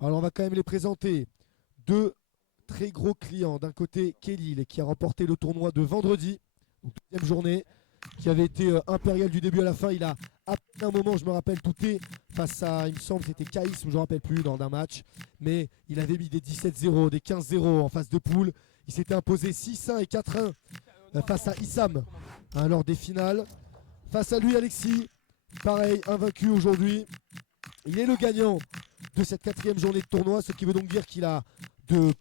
Alors on va quand même les présenter. Deux très gros clients. D'un côté, Kelly, qui a remporté le tournoi de vendredi, donc deuxième journée, qui avait été impérial du début à la fin. Il a à un moment, je me rappelle, touté face à, il me semble, c'était Caïs, je ne me rappelle plus, dans un match. Mais il avait mis des 17-0, des 15-0 en phase de poule. Il s'était imposé 6-1 et 4-1 face à Issam lors des finales. Face à lui, Alexis, pareil, invaincu aujourd'hui. Il est le gagnant de cette quatrième journée de tournoi, ce qui veut donc dire qu'il a,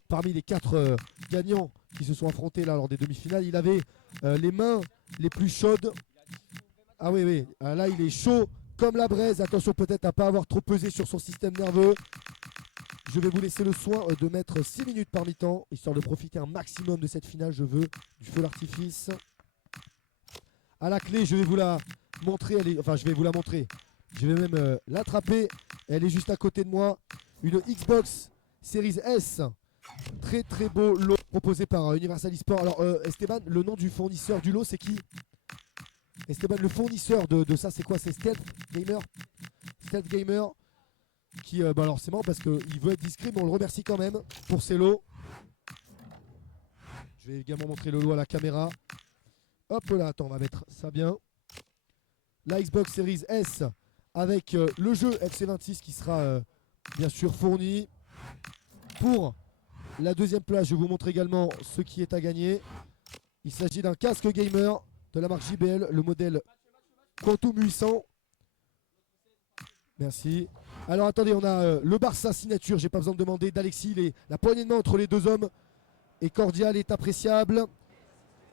parmi les quatre gagnants qui se sont affrontés là lors des demi-finales, il avait les mains les plus chaudes. Ah oui, oui, là il est chaud comme la braise. Attention peut-être à ne pas avoir trop pesé sur son système nerveux. Je vais vous laisser le soin de mettre 6 minutes par mi-temps, histoire de profiter un maximum de cette finale. Je veux du feu d'artifice. À la clé, je vais vous la montrer. Enfin, je vais vous la montrer. Je vais même l'attraper. Elle est juste à côté de moi. Une Xbox Series S. Très très beau lot proposé par Universal eSport. Alors Esteban, le nom du fournisseur du lot, c'est qui? Esteban, le fournisseur de ça, c'est quoi? C'est Stealth Gamer. Stealth Gamer. Qui, alors c'est marrant parce qu'il veut être discret, mais on le remercie quand même pour ses lots. Je vais également montrer le lot à la caméra. Hop là, attends, on va mettre ça bien. La Xbox Series S avec le jeu FC26 qui sera bien sûr fourni. Pour la deuxième place, je vais vous montrer également ce qui est à gagner. Il s'agit d'un casque gamer de la marque JBL, le modèle Quantum 800. Merci. Alors attendez, on a le Barça signature, j'ai pas besoin de demander, d'Alexis. La poignée de main entre les deux hommes est cordiale, est appréciable.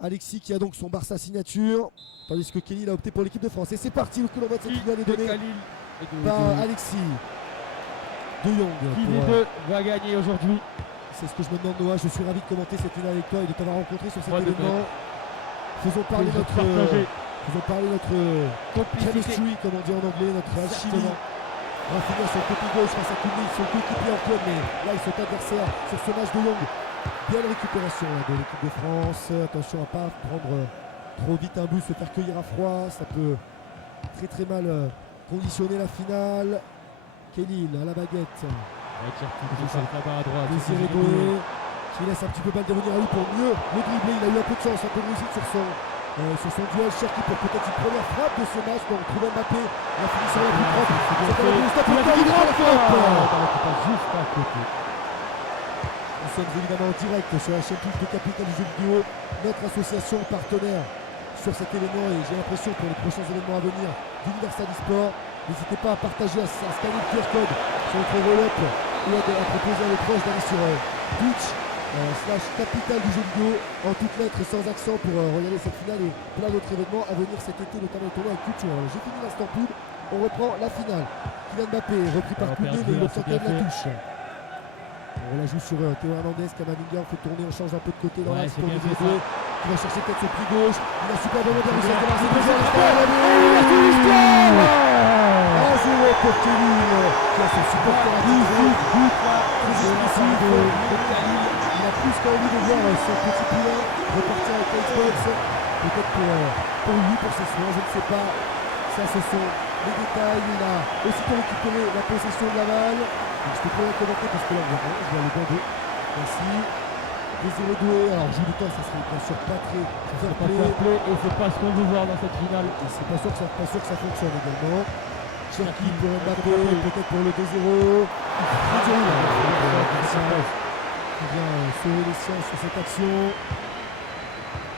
Alexis qui a donc son Barça signature, tandis que Kelly a opté pour l'équipe de France. Et c'est parti, le coup d'envoi de cette finale est donné par Alexis de Jong. Qui des deux va gagner aujourd'hui? C'est ce que je me demande, Noah. Je suis ravi de commenter cette finale avec toi et de t'avoir rencontré sur cet événement. Faisons parler notre chemistry, comme on dit en anglais, notre alchimie. On va finir sur le côté gauche face à Koundé, son coéquipier Antoine, mais là ils sont adversaires sur ce match de Jong. Belle récupération là, de l'équipe de France. Attention à ne pas prendre trop vite un but, se faire cueillir à froid. Ça peut très très mal conditionner la finale. Kelly à la baguette. Désiré Doué qui laisse un petit peu mal de venir à lui pour mieux le dribbler. Il a eu un peu de chance, un peu de réussite sur son duel. Cherki pour peut-être une première frappe de ce match. Donc trouver Mbappé, la finition la plus propre. Juste à côté. Nous sommes évidemment en direct sur la chaîne Twitch de Capital du jeu vidéo, notre association partenaire sur cet événement, et j'ai l'impression pour les prochains événements à venir d'Universal eSport. N'hésitez pas à partager, à scanner le QR code sur notre roll-up ou à proposer à vos proches d'aller sur Twitch / Capital du jeu vidéo en toutes lettres et sans accent pour regarder cette finale et plein d'autres événements à venir cet été, notamment le tournoi à culture. Alors j'ai fini l'instant pub, on reprend la finale. Kylian Mbappé repris par Koundé, mais il obtient quand même la touche. On la joue sur Théo Hernandez. Kamavinga, on fait tourner, on change un peu de côté dans l'axe pour le Désiré qui va chercher peut-être son pied gauche. Il a superbement bien réussi à se démarrer. 1-0 pour Kelly qui a son supporter à il a plus qu'envie de voir son petit poulain repartir avec la Xbox. Peut-être pour lui, pour ses soins, je ne sais pas. Ça, ce sont les détails. Il a aussitôt récupéré la possession de la balle. Donc, je peux pas la commenter parce que là, on voit rien. Je vois le bandeau. Merci. Désiré Doué. Alors, joue du temps, ça serait bien sûr pas très fair play. Et c'est pas ce qu'on veut voir dans cette finale. Et c'est pas sûr que ça fonctionne également. Cherki pour Mbappé, peut-être pour le 2-0. Qui vient sauver les siens sur cette action.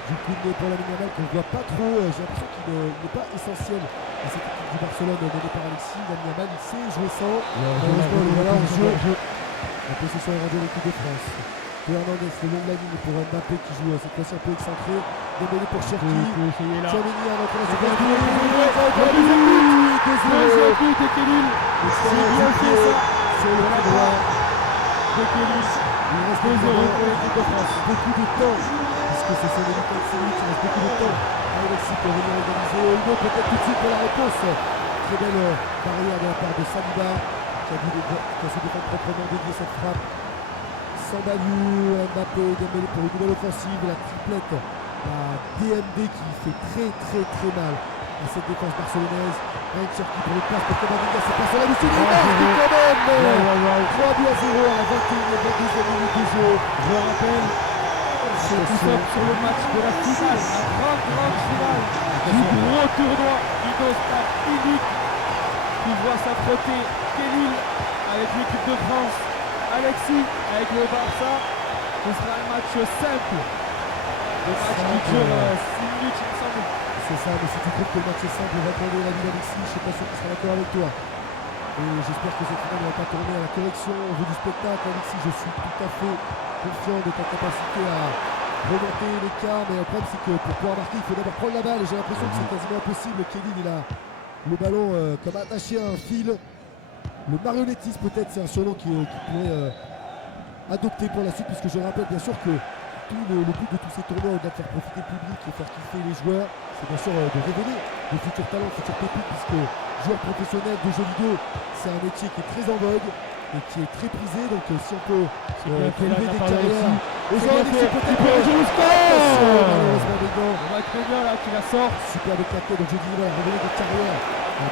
Du coup, pour la Yamal qu'on ne voit pas trop. J'ai l'impression qu'il n'est pas essentiel à cette équipe du Barcelone menée par Alexis. La Yamal, il sait jouer sans. La possession est rendue à l'équipe de France. Théo Hernandez, le long de la ligne pour Mbappé qui joue cette fois-ci un peu excentré. Dembélé pour Cherki. Tchouaméni à l'entrée de la seconde. Deuxième but de Kelly. C'est bien fait ça. Sur le pied droit de Kelly. Il reste 2-0 pour l'équipe de France. Beaucoup de temps, puisque ce sont les 86 minutes, il reste beaucoup de temps à Alexis pour venir organiser. Olmo peut-être tout de suite pour la réponse. Très belle barrière de la part de Saliba qui a su défendre proprement, dédier cette frappe. Sambaliou, Mbappé, Dembélé pour une nouvelle offensive. La triplette, la DMD qui fait très très très mal à cette défense barcelonaise. Ryan Cherki pour le passe pour Camavinga, c'est pas sur la mission. Il marque quand même 3 buts à 0 à la 21e, 22e minute de jeu. Je le rappelle, c'est tout simple sur le match de la finale, la grande finale du gros tournoi Inostar unique qui voit s'affronter Kelly avec l'équipe de France, Alexis avec le Barça. Ce sera un match simple. Le match qui dure 6 minutes, il me semble. C'est ça, mais si tu trouves que le match est simple, on va demander l'avis d'Alexis. Je ne suis pas sûr qu'il sera d'accord avec toi. Et j'espère que cette finale ne va pas tourner à la correction au vu du spectacle. Alexis, je suis tout à fait confiant de ta capacité à remonter l'écart. Mais le problème, c'est que pour pouvoir marquer, il faut d'abord prendre la balle. Et j'ai l'impression que c'est quasiment impossible. Kelly, il a le ballon comme attaché à un fil. Le marionnettiste, peut-être, c'est un surnom qui pourrait adopter pour la suite. Puisque je rappelle bien sûr que le but de tous ces tournois, au-delà de faire profiter le public et faire kiffer les joueurs, c'est bien sûr de révéler les futurs talents, les futurs pépites, puisque joueur professionnel de jeux vidéo, c'est un métier qui est très en vogue et qui est très prisé. Donc si on peut trouver des carrières aujourd'hui, c'est peut-être malheureusement des gants. On va être bien là qui la sort. Super déclaqué, donc je dis voilà, révéler des carrières,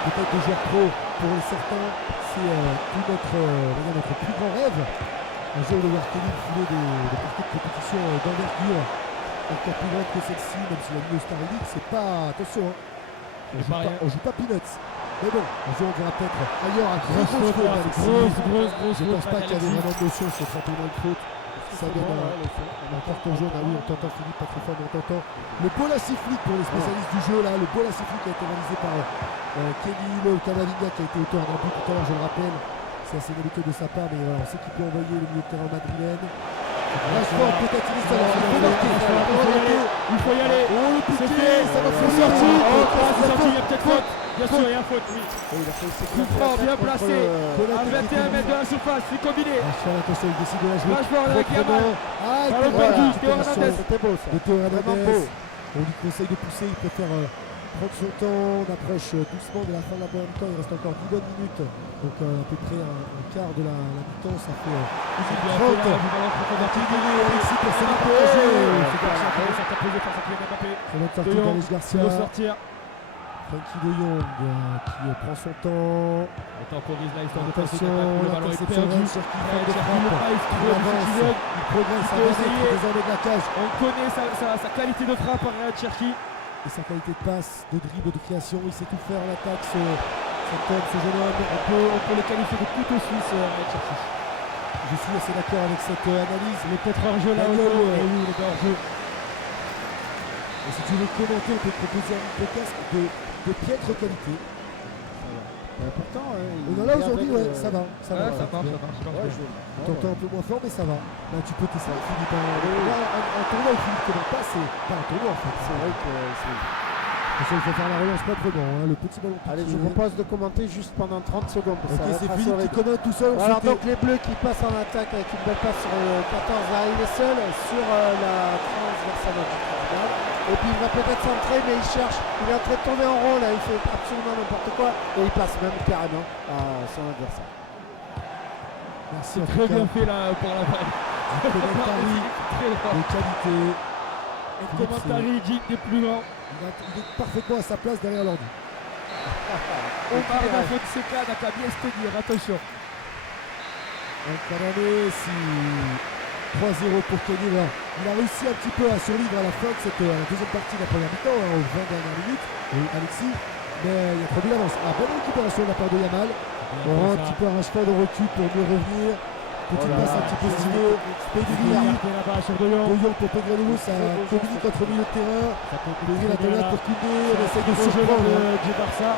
peut-être des joueurs pro pour certains, c'est tout notre plus grand rêve. Un jour de voir Kelly filer des parties de compétition d'envergure encore plus grande que celle-ci, même si la Ligue Star Elite, c'est pas. Attention, hein. On joue pas Peanuts. Mais bon, un jour on verra peut-être ailleurs à grosse faute d'Alexis. Je pense pas qu'il y avait vraiment de notion sur simplement une faute. Ça donne un carton jaune. Ah oui, on t'entend Philippe, pas très fort, mais on t'entend. Le ball à sifflet pour les spécialistes du jeu, là, le ball à sifflet qui a été réalisé par Kelly Camavinga, qui a été auteur d'un but tout à l'heure, je le rappelle. C'est assez délicat de sa part, mais voilà, on sait qu'il peut envoyer le milieu de terrain madrilène. Rashford peut-être il faut marquer. Il faut y aller. Oh le piqué, ça va faire sortir. sortir. C'est sorti, il y a peut-être faute. Bien sûr, il y a faute, oui. Il a fait Coup franc bien placé. À 21 mètres de la surface, c'est combiné. Rashford, attention, il décide de la jouer. Rashford avec Yamal. Ah, Ballon perdu, Théo Hernandez. c'était beau ça. Théo Hernandez. On lui conseille de pousser, il préfère prendre son temps. On approche doucement de la fin de la première mi-temps. Il reste encore 10 bonnes minutes. Donc à peu près un quart de la mi-temps. Ça fait 30. Alexis pour se déposer. C'est notre sortie d'Alex Garcia. Frankie de Jong qui prend son temps. On temporise là, histoire de passer. Attention, Le ballon est l'interception perdu. de Cherki. Il avance, il progresse à 20 mètres désormais de la cage. On connaît sa qualité de frappe à Ryan Cherki. Et sa qualité de passe, de dribble, de création. Il sait tout faire en attaque, cet homme, ce jeune homme. On peut le qualifier de couteau suisse, Ryan Cherki. Je suis assez d'accord avec cette analyse. Il est peut-être hors-jeu là. Oui, il est hors-jeu. Et si tu veux commenter, on peut te proposer un podcast de piètre qualité. Pourtant, non, là aujourd'hui, ça va. Ça marche. T'entends un peu moins fort, mais ça va. Là, tu peux tester Philippe. Un tournoi où Philippe ne pas, c'est pas un tournoi en fait. C'est vrai que c'est. Il faut faire la relance proprement. Le petit ballon. Allez, je vous propose de commenter juste pendant 30 secondes. Ok, c'est Philippe qui commente tout seul. Alors, donc les Bleus qui passent en attaque avec une belle passe sur le 14. Là, il est seul sur la transversale. Et puis il va peut-être centrer, mais il cherche. Il est en train de tourner en rond là. Il fait absolument n'importe quoi. Et il passe même carrément à son adversaire. Merci. C'est très bien fait là pour la balle. Un commentary de qualité. Un commentary digne des plus grands. Il est parfaitement à sa place derrière l'ordi. Omar Fonseca n'a qu'à bien se tenir, attention. Messi. 3-0 pour Kelly. Il a réussi un petit peu à survivre à la fin de cette deuxième partie de la première mi-temps, aux 20 dernières minutes. Alexis, mais il y a 3 buts d'avance. Bonne récupération de la part de Yamal. On rend un petit peu un Rashford au recul pour mieux revenir. Petite passe un petit peu stylée. Pedri. De Jong pour Pedro, ça communique entre milieu de terrain. Pedri la donne pour Koundé. On essaie de surprendre du Barça.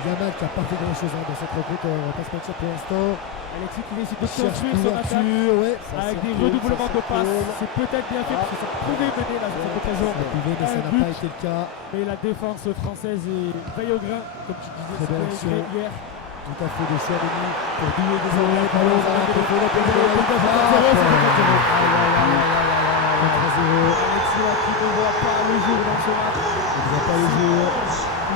Yamal qui n'a pas fait grand chose dans cette rencontre, on va pas se mentir pour l'instant. Alexis qui décide de Cherche construire son attaque avec des redoublements de passes. C'est peut-être bien fait parce que ça pouvait mener là cette occasion. Ça pouvait, mais ça n'a pas été le cas. Mais la défense française veille au grain, comme tu disais, très belle action hier. Tout à fait de Chouameni pour douer désormais. Ballon Alexis qui ne voit pas le jour dans ce match. Il ne voit pas le jour.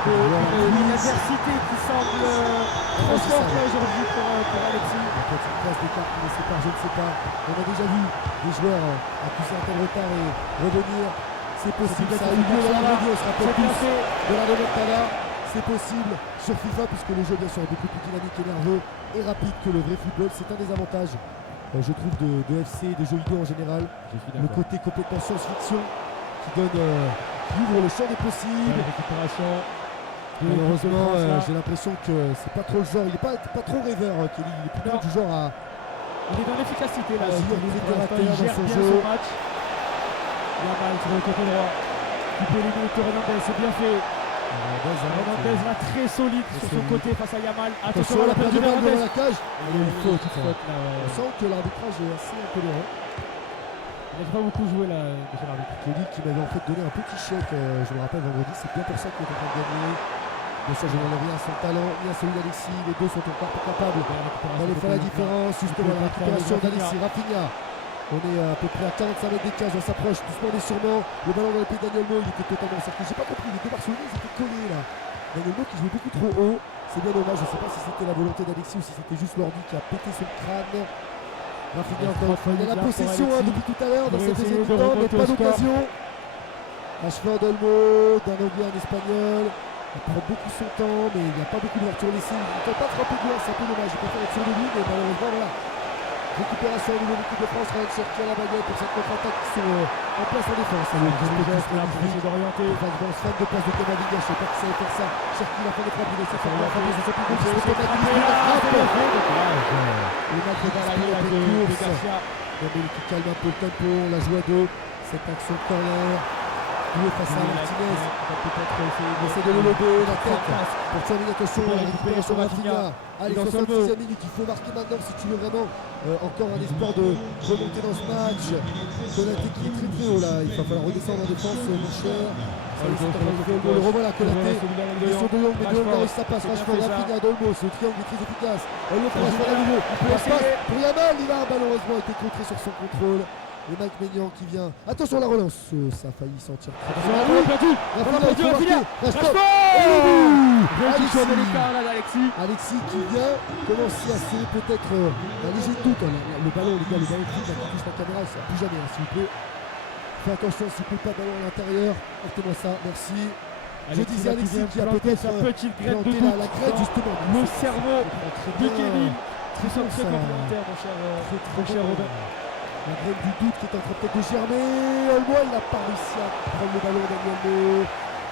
Une adversité qui semble trop forte aujourd'hui pour Alexis. Peut-être une place d'écart qui les sépare, je ne sais pas. On a déjà vu des joueurs accuser un tel retard et revenir. C'est possible, ça a eu lieu dans la radio, on se rappelle tous de la Remontada. c'est possible sur FIFA puisque le jeu bien sûr est beaucoup plus dynamique et nerveux et rapide que le vrai football. C'est un des avantages, je trouve, de FC et des jeux vidéo en général. Le côté complètement science-fiction qui ouvre le champ des possibles. Récupération. Malheureusement, j'ai l'impression que c'est pas trop le genre. Il est pas trop rêveur, Kelly. Il est plutôt du genre à. Il est dans l'efficacité là. Il gère bien son match. Yamal sur le côté droit. Qui peut éliminer Hernandez, c'est bien fait. Hernandez là très solide sur son côté face à Yamal. Attention à la perte de Hernandez. La cage. Il y a une faute. Là, On sent que l'arbitrage est assez intolérant. Il n'a pas beaucoup joué là, monsieur l'arbitre. Kelly qui m'avait en fait donné un petit chèque, je me rappelle vendredi. C'est bien pour ça qu'il est en train de gagner. Bien sûr, je n'en ai rien à son talent, ni à celui d'Alexis. Les deux sont encore capables d'aller faire la différence. Justement, la récupération d'Alexis. Rafinha. On est à peu près à 45 mètres des cages, on s'approche doucement mais sûrement. Le ballon dans les pieds de Daniel Mo, il était totalement encerclé. J'ai pas compris, les deux Barcelonais ils étaient collés là. Daniel Mo qui jouait beaucoup trop haut. C'est bien dommage, je sais pas si c'était la volonté d'Alexis ou si c'était juste l'ordi qui a pété son crâne. Rafinha encore une fois, il a la possession depuis tout à l'heure dans cette deuxième mi-temps, mais pas d'occasion. Ashford Olmo, d'un anglais en espagnol. Il prend beaucoup son temps, mais il n'y a pas beaucoup d'ouverture laissée. Il ne peut pas frapper de loin, c'est un peu dommage. Il préfère être sur le but, mais malheureusement, voilà. Récupération au niveau de l'équipe de France, Ryan Cherki à la baguette pour cette contre-attaque qui sont en place en défense. Là pour essayer d'orienter. Fan de passe de Camavinga, je ne sais pas qui savait faire ça. Cherki il a fait des frappes, il essaie de faire la frappe, il essaie de faire le match est dans la ligne de Garcia. Qui calme un peu le tempo, on la joue à deux. Cette action corner. Joué face à Martinez. Il essaie de le lever, la tête. Pour terminer, attention, la récupération Rafinha. Allez, 66e minute, il faut marquer maintenant si tu veux vraiment encore un espoir de remonter dans ce match. Konaté qui est très très haut là, il va falloir redescendre en défense, mon cher. Le revoilà, Konaté. Mission de Jong, mais de Jong arrive, ça passe. Rashford, Rafinha, Dolmo, ce triangle est très efficace. Le passe à nouveau. Passe pour Yamal, il a malheureusement été contré sur son contrôle. Et Mike Maignan qui vient. Attention la relance. Ça a failli sortir. Rafinha. Alexis qui vient commencer à serrer peut-être un léger doute. Le ballon, les gars, le ballon qui touche la caméra, ça plus jamais, s'il vous plaît. Fais attention s'il ne peut pas ballon à l'intérieur. Portez-moi ça, merci. Je disais Alexis qui a peut-être planté la graine justement. Le cerveau de Kevin. Très complémentaire, mon cher Robin. La graine du doute qui est en train peut-être de germer. Olmo, il n'a pas réussi à prendre le ballon, Daniel Mo.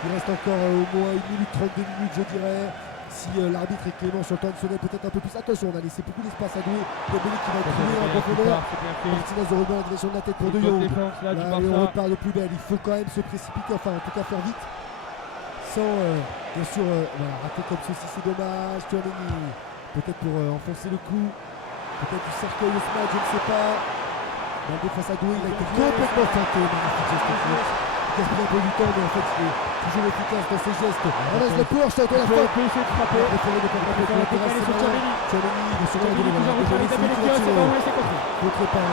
Il reste encore au moins 1 minute 32 minutes, je dirais. Si l'arbitre est clément sur le temps de sonner peut-être un peu plus. Attention, on a laissé beaucoup d'espace à Doué. Dembélé qui va être trouvé en profondeur. Martinez de rebond à la direction de la tête pour De Jong. Là, on repart de plus belle. Il faut quand même se précipiter, enfin en tout cas faire vite. Sans, bien sûr, rater comme ceci, c'est dommage. Tchouaméni, peut-être pour enfoncer le coup. Peut-être du cercueil de ce match, je ne sais pas. Malgré face à Doué, il a été complètement tenté. Magnifique geste. Il casse un peu du temps, mais en fait, il est toujours efficace dans ses gestes. On laisse le pour, chante la frappe. Il peut essayer de frapper. Préféré de pas frapper. Tchouaméni, il est sur la contré par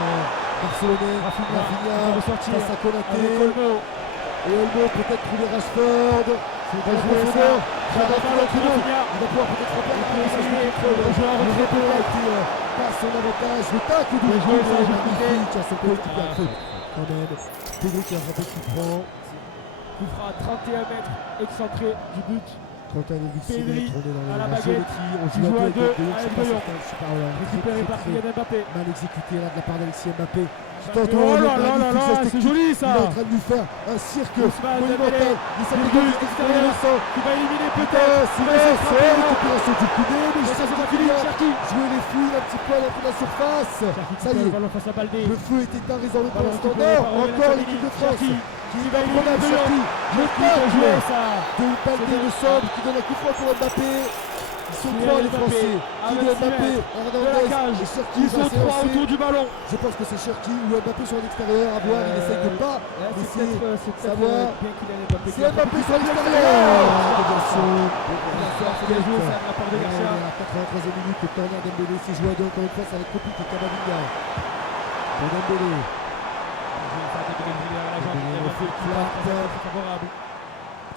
Barcelonais. Rafinha, face à Konaté. Et Olmo peut-être trouver Rashford. C'est pas joué ça. Il va pouvoir peut-être frapper. Le repos a été pas son avantage. Le tacle du jeu est magnifique. À son petit à faute. Quand même. Pedro qui a frappé qui prend. Coup fera à 31 mètres excentré du but. 31,6 mètres. On est dans la la baguette. On joue à deux. Récupéré par Kylian Mbappé. Mal exécuté là de la part d'Alexis Mbappé. Oh là là là là, c'est joli ça. Il est en train de lui faire un cirque monumental. Il s'appelle qui va éliminer peut-être. Récupération du coup mais je sais pas jouer les fouilles un petit peu à l'entrée de la surface. Ça y est, le feu est éteint, réservé pour l'instant. Encore l'équipe de France qui va éliminer Cherki. Le tacle de Baldé le sobre qui donne un coup franc pour Mbappé. Ils sont trois les Français. Kylian Mbappé, Hernandez et Cherki. Ils sont trois autour du ballon. Je pense que c'est Cherki ou Mbappé sur l'extérieur. À voir, il essaye de pas laisser savoir. C'est Mbappé sur l'extérieur. C'est bien joué ça de la part de Garcia. À la 93e minute, le corner Dembélé. C'est joué à deux encore une fois, ça va être compliqué. Camavinga pour Dembélé.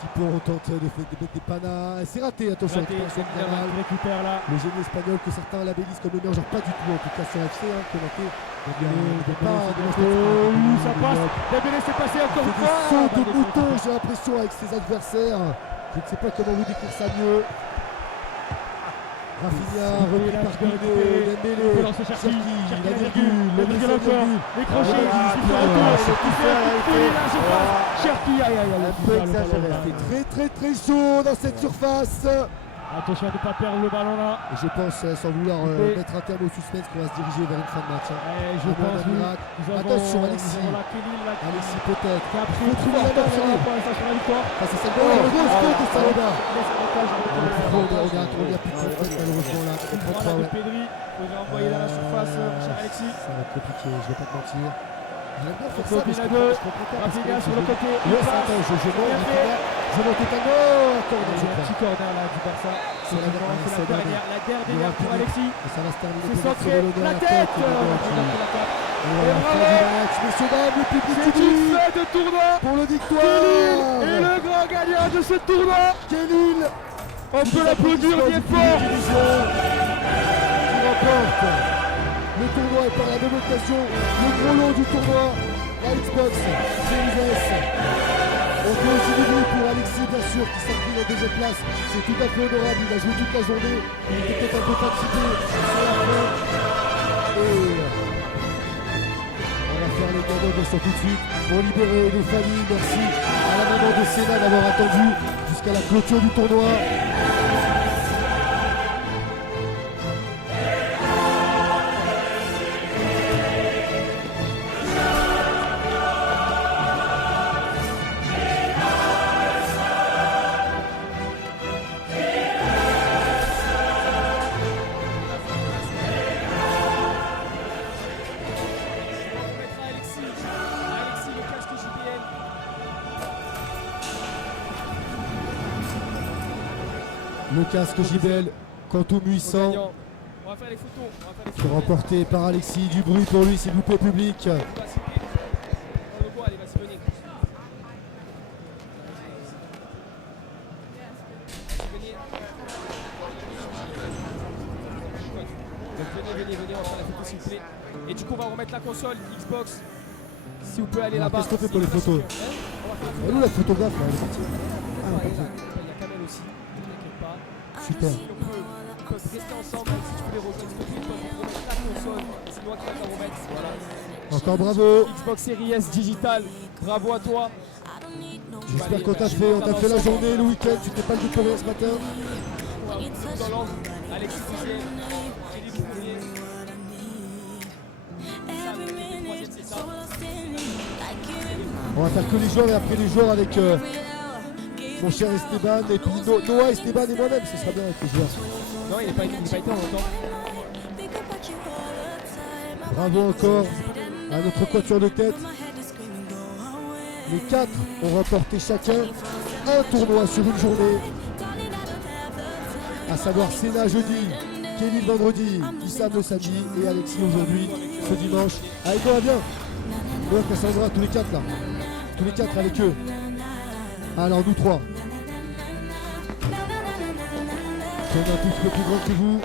Petit peu on tente de mettre des panas. C'est raté, attention. Récupère là. Le génie espagnol que certains labellisent comme le meilleur, genre pas du tout en tout cas sur FC, Konaté. Ça passe. Dembélé s'est passé encore une fois. Des sauts de mouton, j'ai l'impression, avec ses adversaires. Je ne sais pas comment vous décrire ça mieux. Rafinha, repris par Guido, Dembélé, Cherki, la virgule, le virgule encore, les crochets, il fait Cherki, aïe aïe aïe. Un peu exagéré. C'est très très très chaud dans cette surface. Attention à ne pas perdre le ballon là. Et je pense, sans vouloir mettre un terme au suspense, qu'on va se diriger vers une fin de match. Je pense Attention Alexis. Alexis peut-être. Il faut trouver la balle sur la victoire. Face à cette grosse faute de Saloba. On a plus de contact malheureusement là. Pedri, il faudrait envoyer dans la surface, cher Alexis. Ça va être compliqué, je vais pas te mentir. J'aime bien faire ça, mais Rafinha sur le côté. Attends, je monte totalement. Petit corner là du Barça. C'est la dernière pour Alexis. Et ça va se terminer. C'est centré, la tête. Messieurs, dames, le public C'est une fête de tournoi pour le victoire. Et le grand gagnant de ce tournoi, Kelil. On peut l'applaudir bien fort. Qui remporte le tournoi et par la même occasion le gros lot du tournoi, la Xbox Series S. On peut aussi du bruit pour Alexis bien sûr qui s'incline en deuxième place. C'est tout à fait honorable, il a joué toute la journée. Il était peut-être un peu fatigué sur la fin. Et on va faire les cadeaux bien sûr tout de suite pour libérer les familles. Merci à la maman de Sénat d'avoir attendu jusqu'à la clôture du tournoi. Le casque JBL, Quantum 800, On va faire les photos. qui est remporté par Alexis. Du bruit pour lui, s'il vous plaît, public. Allez, vas-y, venez. Venez, on va faire la photo s'il vous plaît. Et du coup, on va remettre la console Xbox. Si vous pouvez aller là-bas. Qu'est-ce qu'on fait pour les photos? Elle est où la photographe là? Elle est partie. Ah, elle est Il y partie. a Kamel aussi, ne t'inquiète pas. Super. Ils peuvent rester ensemble, même si tu peux les rejoindre, ils peuvent remettre la console. C'est moi qui vais la remettre. Voilà. Encore bravo. Xbox Series S digital, bravo à toi. J'espère qu'on t'a fait la journée, le week-end. Tu t'es pas le découvrir ce matin. Dans l'ordre, Alexis deuxième, Philippe premier. On va faire que les joueurs et après les joueurs avec mon cher Esteban et puis Noah, Esteban et moi-même. Ce sera bien avec les joueurs. Non, il n'est pas été en longtemps. Bravo encore à notre quatuor de tête. Les 4 ont remporté chacun un tournoi sur une journée. À savoir Sénat jeudi, Kevin vendredi, Issam le samedi et Alexis aujourd'hui, ce dimanche. Allez, toi, viens. Noah, Cassandra, tous les 4 là. Tous les 4 avec eux. Alors nous 3. On est un petit peu plus grand que vous.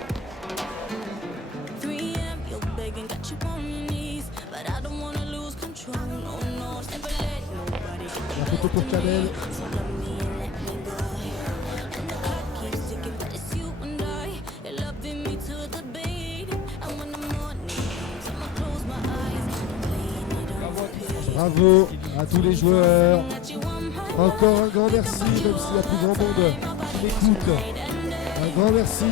La photo pour Kamel. Bravo à tous les joueurs. Encore un grand merci, même s'il y a plus grand monde qui m'écoute. Un grand merci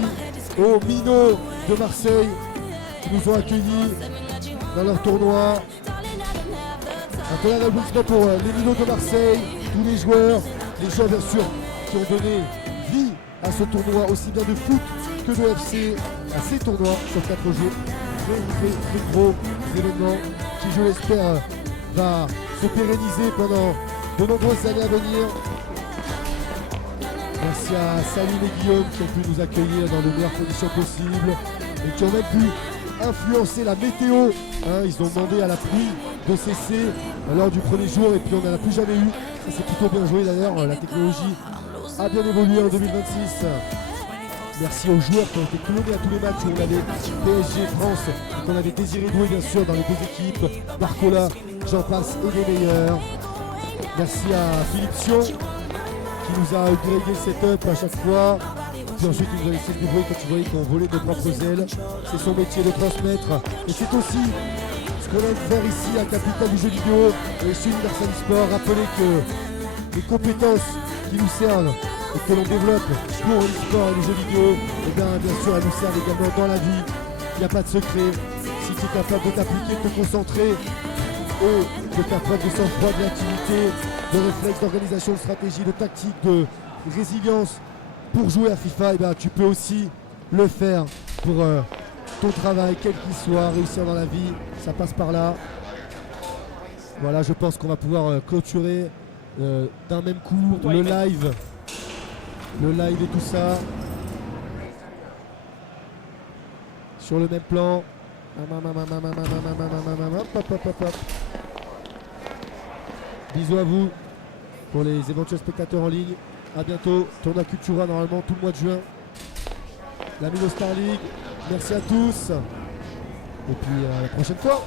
aux Minots de Marseille qui nous ont accueillis dans leur tournoi. Un tonnerre d'applaudissements pour les Minots de Marseille, tous les joueurs bien sûr qui ont donné vie à ce tournoi, aussi bien de foot que de FC, à ces tournois sur 4 jours. Très gros événement qui, je l'espère, va se pérenniser pendant de nombreuses années à venir. Merci à Salim et Guillaume qui ont pu nous accueillir dans les meilleures conditions possibles et qui ont même pu influencer la météo. Ils ont demandé à la pluie de cesser lors du premier jour et puis on n'en a plus jamais eu. Ça c'est plutôt bien joué d'ailleurs, la technologie a bien évolué en 2026. Merci aux joueurs qui ont été clonés à tous les matchs où on avait PSG France et qu'on avait désiré jouer bien sûr dans les deux équipes. Barcola, j'en passe et des meilleurs. Merci à Philippe Sion qui nous a upgradé le setup à chaque fois. Puis ensuite il nous a laissé se débrouiller quand tu voyais qu'on volait nos propres ailes. C'est son métier de transmettre. Et c'est aussi ce qu'on aime faire ici à Capitale du jeu vidéo et chez Universal Sport. Rappeler que les compétences qui nous servent et que l'on développe pour l'e-sport et les jeux vidéo, et bien sûr elles nous servent également dans la vie. Il n'y a pas de secret. Si tu es capable de t'appliquer, de te concentrer et de faire preuve de sang-froid, de l'activité, de réflexe, d'organisation, de stratégie, de tactique, de résilience pour jouer à FIFA, et ben, tu peux aussi le faire pour ton travail, quel qu'il soit, réussir dans la vie, ça passe par là. Voilà, je pense qu'on va pouvoir clôturer d'un même coup le live et tout ça sur le même plan. Bisous à vous pour les éventuels spectateurs en ligne. A bientôt. Tournoi Cultura normalement tout le mois de juin. La Mino Star League. Merci à tous. Et puis à la prochaine fois.